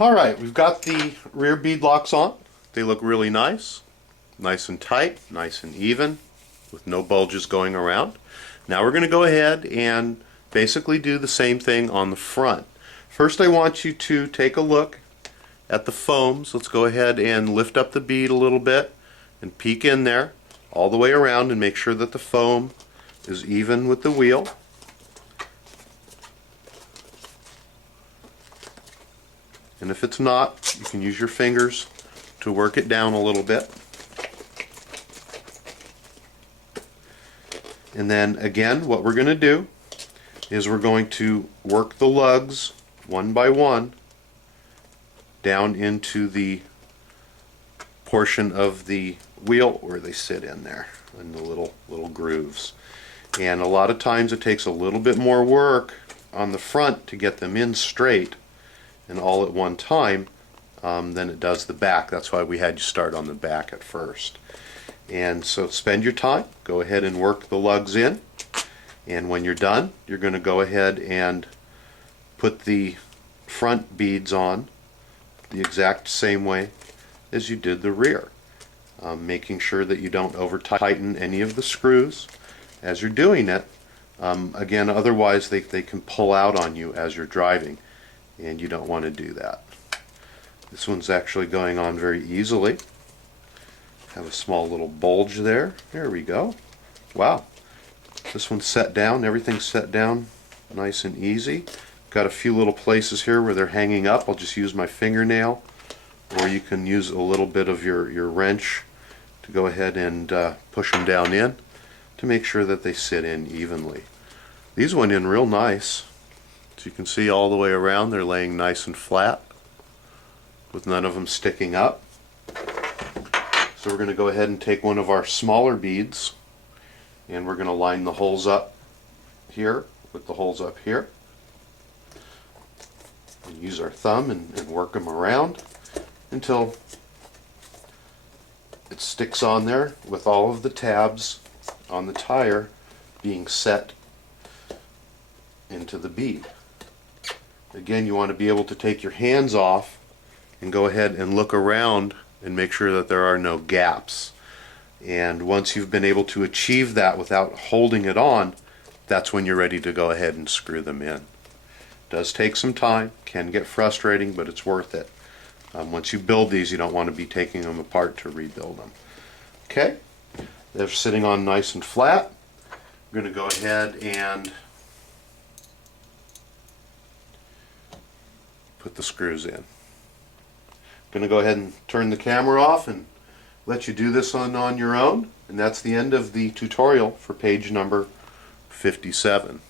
Alright, we've got the rear bead locks on. They look really nice. Nice and tight, nice and even, with no bulges going around. Now we're going to go ahead and basically do the same thing on the front. First I want you to take a look at the foams. Let's go ahead and lift up the bead a little bit and peek in there all the way around and make sure that the foam is even with the wheel. And if it's not, you can use your fingers to work it down a little bit. And then again, what we're going to do is we're going to work the lugs one by one down into the portion of the wheel where they sit in there, in the little grooves. And a lot of times it takes a little bit more work on the front to get them in straight and all at one time than it does the back. That's why we had you start on the back at first. And so spend your time, go ahead and work the lugs in, and when you're done you're going to go ahead and put the front beads on the exact same way as you did the rear, making sure that you don't over tighten any of the screws as you're doing it. Again, otherwise they can pull out on you as you're driving, and you don't want to do that. This one's actually going on very easily. Have a small little bulge there. There we go. Wow. This one's set down. Everything's set down nice and easy. Got a few little places here where they're hanging up. I'll just use my fingernail, or you can use a little bit of your wrench to go ahead and push them down in to make sure that they sit in evenly. These went in real nice. So you can see all the way around they're laying nice and flat with none of them sticking up. So we're going to go ahead and take one of our smaller beads and we're going to line the holes up here with the holes up here. And use our thumb and work them around until it sticks on there with all of the tabs on the tire being set into the bead. Again, you want to be able to take your hands off and go ahead and look around and make sure that there are no gaps. And once you've been able to achieve that without holding it on, that's when you're ready to go ahead and screw them in. Does take some time, can get frustrating, but it's worth it. Once you build these, you don't want to be taking them apart to rebuild them. Okay, they're sitting on nice and flat. I'm going to go ahead and put the screws in. I'm going to go ahead and turn the camera off and let you do this on your own, and that's the end of the tutorial for page number 57.